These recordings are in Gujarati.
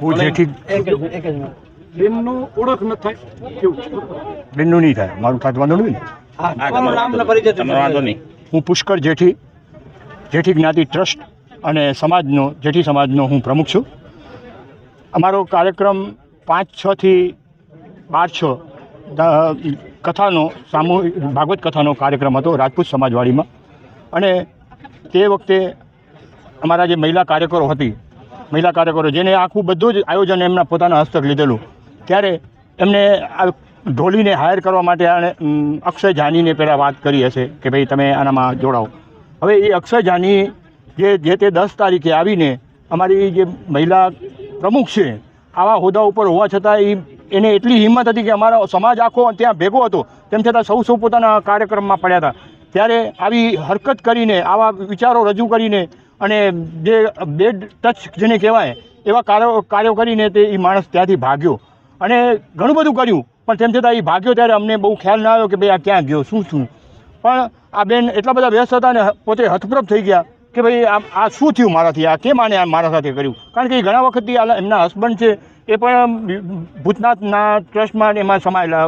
હું જેઠી બેનનું ઓળખ ન થાય કેવું બેનનું નહીં થાય, મારું થાય વાંધો નહીં. હું પુષ્કર જેઠી, જેઠી જ્ઞાતિ ટ્રસ્ટ અને જેઠી સમાજનો હું પ્રમુખ છું. અમારો કાર્યક્રમ 5-6 થી 12-6 કથાનો સામૂહિક ભાગવત કથાનો કાર્યક્રમ હતો રાજપૂત સમાજવાડીમાં. અને તે વખતે અમારા જે મહિલા કાર્યકરો જેને આખું બધું જ આયોજન એમના પોતાના હસ્તક લીધેલું, ત્યારે એમને આ ઢોલીને હાયર કરવા માટે અક્ષય જાનીને પહેલાં વાત કરી હશે કે ભાઈ તમે આનામાં જોડાઓ. હવે એ અક્ષય જાની જે તે 10 તારીખે આવીને અમારી જે મહિલા પ્રમુખ છે આવા હોદ્દા ઉપર હોવા છતાં એને એટલી હિંમત હતી કે અમારો સમાજ આખો ત્યાં ભેગો હતો, તેમ છતાં સૌ પોતાના કાર્યક્રમમાં પડ્યા હતા. ત્યારે આવી હરકત કરીને, આવા વિચારો રજૂ કરીને અને જે બેડ ટચ જેને કહેવાય એવા કાર્યો કરીને તે એ માણસ ત્યાંથી ભાગ્યો અને ઘણું બધું કર્યું. પણ તેમ છતાં એ ભાગ્યો ત્યારે અમને બહુ ખ્યાલ ના આવ્યો કે ભાઈ આ ક્યાં ગયો, શું. પણ આ બેન એટલા બધા વ્યસ્ત હતા ને પોતે હથપ્રભ થઈ ગયા કે ભાઈ આ શું થયું મારાથી, આ કેમ આને મારા સાથે કર્યું. કારણ કે એ ઘણા વખતથી એમના હસબન્ડ છે એ પણ ભૂતનાથના ટ્રસ્ટમાં એમાં સમાયેલા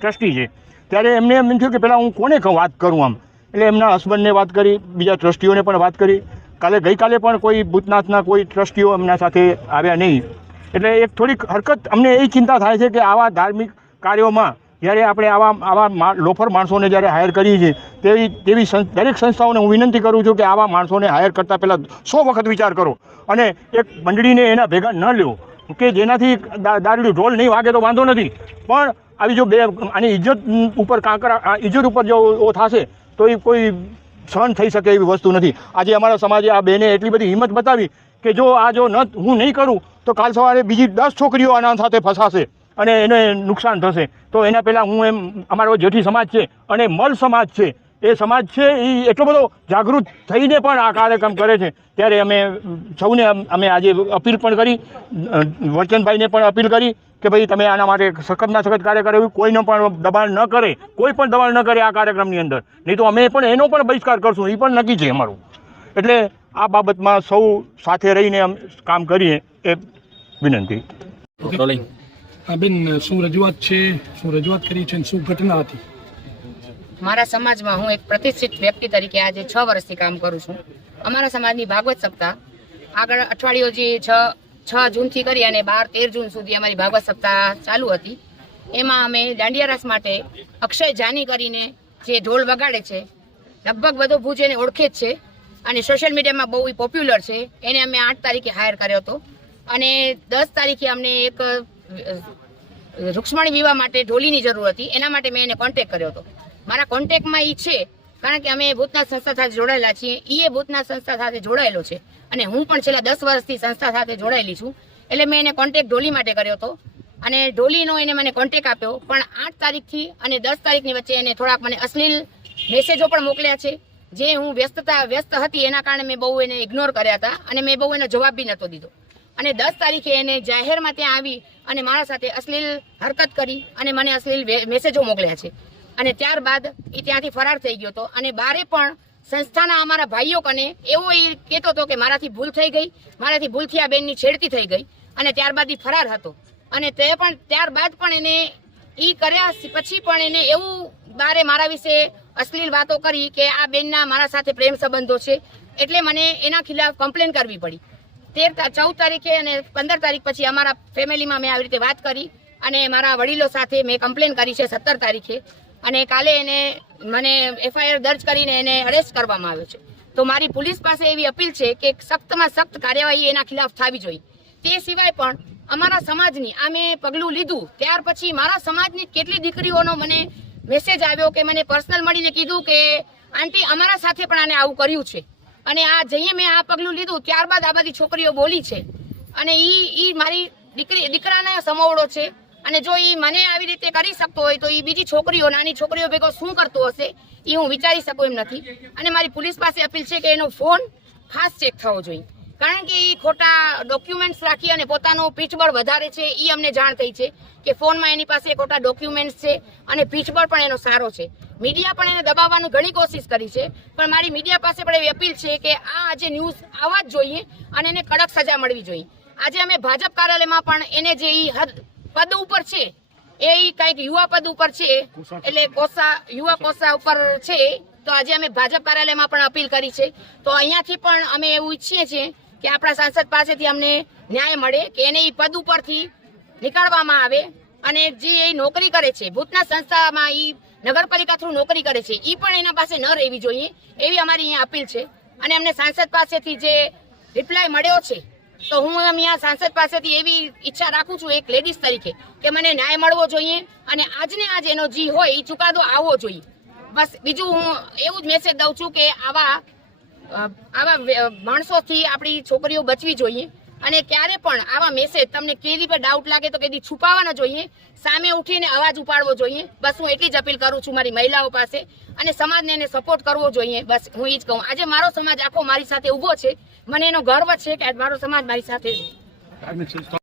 ટ્રસ્ટી છે. ત્યારે એમને એમ થયું કે પહેલાં હું કોને વાત કરું આમ. એટલે એમના હસબન્ડને વાત કરી, બીજા ટ્રસ્ટીઓને પણ વાત કરી. ગઈકાલે પણ કોઈ ભૂતનાથના કોઈ ટ્રસ્ટીઓ એમના સાથે આવ્યા નહીં. એટલે એક થોડીક હરકત અમને એ ચિંતા થાય છે કે આવા ધાર્મિક કાર્યોમાં જ્યારે આપણે આવા લોફર માણસોને જ્યારે હાયર કરીએ છીએ તેવી દરેક સંસ્થાઓને હું વિનંતી કરું છું કે આવા માણસોને હાયર કરતાં પહેલાં 100 વખત વિચાર કરો અને એક મંડળીને એના ભેગા ન લ્યો કે જેનાથી દારૂડી ઢોલ નહીં વાગે તો વાંધો નથી, પણ આવી જો આની ઇજ્જત ઉપર જો થશે તો એ કોઈ સહન થઈ શકે એવી વસ્તુ નથી. આજે અમારા સમાજે આ બેને એટલી બધી હિંમત બતાવી કે જો હું નહીં કરું તો કાલ સવારે બીજી 10 છોકરીઓ આના સાથે ફસાશે અને એને નુકસાન થશે. તો એના પહેલાં અમારો જેઠી સમાજ છે અને મલ સમાજ છે, એ સમાજ છે એ એટલો બધો જાગૃત થઈને પણ આ કાર્યક્રમ કરે છે. ત્યારે અમે આજે અપીલ પણ કરી, વર્ચનભાઈને પણ અપીલ કરી કે ભાઈ તમે આના માટે સખતના સખત કાર્ય કરે, કોઈનો પણ દબાણ ન કરે, કોઈ પણ દબાણ ન કરે આ કાર્યક્રમની અંદર, નહીં તો અમે પણ એનો પણ બહિષ્કાર કરશું, એ પણ નક્કી છે અમારું. એટલે આ બાબતમાં સૌ સાથે રહીને કામ કરીએ એ વિનંતી. બેન, શું રજૂઆત કરી છે, શું ઘટના હતી? મારા સમાજમાં હું એક પ્રતિષ્ઠિત વ્યક્તિ તરીકે આજે 6 વર્ષથી કામ કરું છું. અમારા સમાજની ભાગવત સપ્તાહ આગળ અઠવાડિયો જે 6 જૂનથી કરી અને 12-13 જૂન સુધી અમારી ભાગવત સપ્તાહ ચાલુ હતી. એમાં અમે દાંડિયા રાસ માટે અક્ષય જાની કરીને જે ઢોલ વગાડે છે, લગભગ બધો ભુજ એને ઓળખે જ છે અને સોશિયલ મીડિયામાં બહુ પોપ્યુલર છે, એને અમે 8 તારીખે હાયર કર્યો હતો. અને 10 તારીખે અમને એક રૂક્ષ્મણી વિવાહ માટે ઢોલીની જરૂર હતી, એના માટે મેં એને કોન્ટેક્ટ કર્યો હતો. મારા કોન્ટેક્ટમાં એ છે કારણ કે અમે ભૂતનાથ સંસ્થા સાથે જોડાયેલા છીએ, એ ભૂતનાથ સંસ્થા સાથે જોડાયેલો છે અને હું પણ છેલ્લા 10 વર્ષથી સંસ્થા સાથે જોડાયેલી છું. એટલે મેં એને કોન્ટેક્ટ ઢોલી માટે કર્યો હતો અને ઢોલીનો એને મને કોન્ટેક્ટ આપ્યો. પણ 8 તારીખથી અને 10 તારીખની વચ્ચે એને થોડાક મને અશ્લીલ મેસેજો પણ મોકલ્યા છે, જે હું વ્યસ્ત હતી એના કારણે મેં બહુ એને ઇગ્નોર કર્યા હતા અને મેં બહુ એનો જવાબ બી નહોતો દીધો. અને 10 તારીખે એને જાહેરમાં ત્યાં આવી અને મારા સાથે અશ્લીલ હરકત કરી અને મને અશ્લીલ મેસેજો મોકલ્યા છે. અને ત્યારબાદ એ ત્યાંથી ફરાર થઈ ગયો હતો. અને બારે પણ સંસ્થાના અમારા ભાઈઓ કને એવો એ કહેતો હતો કે મારાથી ભૂલ થઈ ગઈ, મારાથી ભૂલથી આ બેનની છેડતી થઈ ગઈ અને ત્યારબાદ એ ફરાર હતો. અને ત્યારબાદ પણ એને એ કર્યા પછી પણ એને એવું બારે મારા વિશે અશ્લીલ વાતો કરી કે આ બેનના મારા સાથે પ્રેમ સંબંધો છે. એટલે મને એના ખિલાફ કમ્પ્લેન કરવી પડી. 14 તારીખે અને 15 તારીખ પછી અમારા ફેમિલીમાં મેં આવી રીતે વાત કરી અને મારા વડીલો સાથે મેં કમ્પ્લેન કરી છે 17 તારીખે. અને કાલે મને FIR દર્જ કરીને એને અરેસ્ટ કરવામાં આવ્યો છે. તો મારી પોલીસ પાસે એવી અપીલ છે કે સખ્તમાં સખ્ત કાર્યવાહી એના ખિલાફ થવી જોઈએ. તે સિવાય પણ અમારા સમાજની આ મેં પગલું લીધું ત્યાર પછી મારા સમાજની કેટલી દીકરીઓનો મને મેસેજ આવ્યો કે મને પર્સનલ મળીને કીધું કે આંટી અમારા સાથે પણ આને આવું કર્યું છે. અને આ જઈએ મેં આ પગલું લીધું ત્યારબાદ આ બધી છોકરીઓ બોલી છે અને ઈ મારી દીકરાને સમોવડો છે. અને જો એ મને આવી રીતે કરી શકતો હોય તો એ બીજી છોકરીઓ, નાની છોકરીઓ ભેગો શું કરતો હશે એ હું વિચારી શકું એમ નથી. અને મારી પોલીસ પાસે અપીલ છે કે એનો ફોન ખાસ ચેક થવો જોઈએ, કારણ કે એ ખોટા ડોક્યુમેન્ટ્સ રાખી અને પોતાનું પીઠબળ વધારે છે. એ અમને જાણ થઈ છે કે ફોનમાં એની પાસે ખોટા ડોક્યુમેન્ટ્સ છે અને પીઠબળ પણ એનો સારો છે. મીડિયા પણ એને દબાવવાની ઘણી કોશિશ કરી છે, પણ મારી મીડિયા પાસે પણ એવી અપીલ છે કે આ આજે ન્યૂઝ આવવા જ જોઈએ અને એને કડક સજા મળવી જોઈએ. આજે અમે ભાજપ કાર્યાલયમાં પણ એને જે ઈ પદ ઉપર છે એ કઈક યુવા પદ ઉપર છે, એટલે યુવા કોષા ઉપર છે, તો આજે અમે ભાજપ કાર્યાલયમાં પણ અપીલ કરી છે. તો અહીંયાથી પણ અમે એવું ઈચ્છીએ છીએ કે આપણા સાંસદ પાસેથી અમને ન્યાય મળે, કે એને ઈ પદ ઉપરથી નીકાળવામાં આવે, અને જે એ નોકરી કરે છે ભૂતના સંસ્થામાં, ઈ નગરપાલિકા થ્રુ નોકરી કરે છે, ઈ પણ એના પાસે ન રહેવી જોઈએ, એવી અમારી અહીંયા અપીલ છે. અને અમને સાંસદ પાસેથી જે રિપ્લાય મળ્યો છે, તો હું અહીંયા સાંસદ પાસેથી એવી ઈચ્છા રાખું છું એક લેડીઝ તરીકે, કે મને ન્યાય મળવો જોઈએ અને આજને આજ એનો જી હોય એ ચુકાદો આવવો જોઈએ. બસ બીજું હું એવું જ મેસેજ દઉં છું કે આવા માણસોથી આપણી છોકરીઓ બચવી જોઈએ, અને ક્યારે પણ આવા મેસેજ તમને કેવી પર ડાઉટ લાગે તો કદી છુપાવવા ન જોઈએ, સામે ઉઠીને અવાજ ઉપાડવો જોઈએ. બસ હું એટલી જ અપીલ કરું છું મારી મહિલાઓ પાસે, અને સમાજને એને સપોર્ટ કરવો જોઈએ. બસ હું એ જ કહું. આજે મારો સમાજ આખો મારી સાથે ઊભો છે, મને એનો ગર્વ છે કે આજ મારો સમાજ મારી સાથે છે.